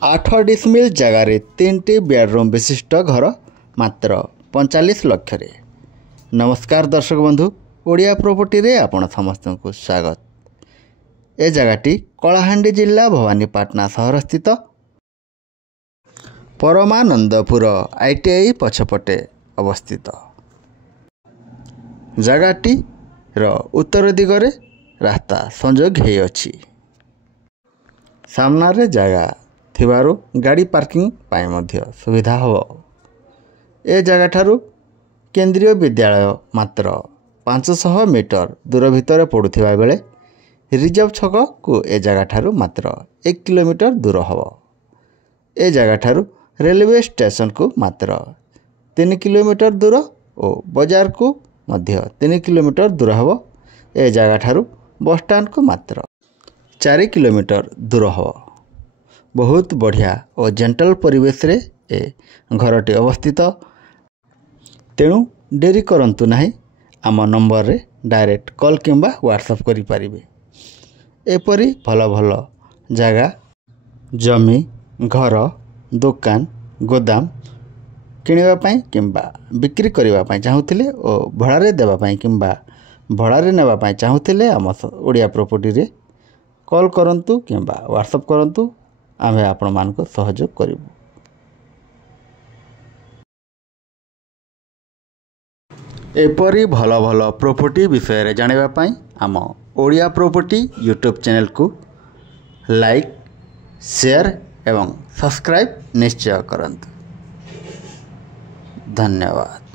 8 decimal जगार 3टी bedroom विशिष्ट घर मात्र 45 लक्ष। नमस्कार दर्शक बंधु, ओडिया प्रॉपर्टी रे आपण समस्त को स्वागत। ए जगहटी कलाहांडी जिला भवानीपाटना सहर स्थित परमानंदपुर ITI पछपटे अवस्थित। जगहटी रो उत्तर दिगरे रास्ता संजोग हे अछि। सामनारे जगह थिबारु गाड़ी पार्किंग पाए मध्य सुविधा हो। ए जगह ठारू केंद्रीय विद्यालय मात्र 500 मीटर दूर भितर पड़ुथिबा बेले रिजर्व छक को ए जगह ठारू मात्र 1 किलोमीटर दूर हो। ए जगह ठारू रेलवे स्टेशन को मात्र 3 किलोमीटर दूर और बाजार को मध्य 3 किलोमीटर दूर हो। ए जगह ठारू बस स्टैंड को मात्र 4 किलोमीटर दूर हो। बहुत बढ़िया और जेंटल परिवेश रे ए घरटी अवस्थित। तेणु डेरी करंतु नहीं, आम नंबर रे डायरेक्ट कॉल किंबा व्हाट्सएप करि परिबे। एपरी भल भल जगह जमी घर दुकान गोदाम किनिबा पई किंबा बिक्री करिबा पई चाहुथिले और भड़ारे देबा पई किंबा भड़ारे नेबा पई चाहुथिले आम ओडिया प्रॉपर्टी रे कॉल करंतु किंबा व्हाट्सएप करंतु। आमे आपण मान को सहयोग करिबु। एपरी भल भल प्रॉपर्टी विषय रे जानिबा पई आम ओडिया प्रॉपर्टी यूट्यूब चैनल को लाइक शेयर एवं सब्सक्राइब निश्चय करंतु। धन्यवाद।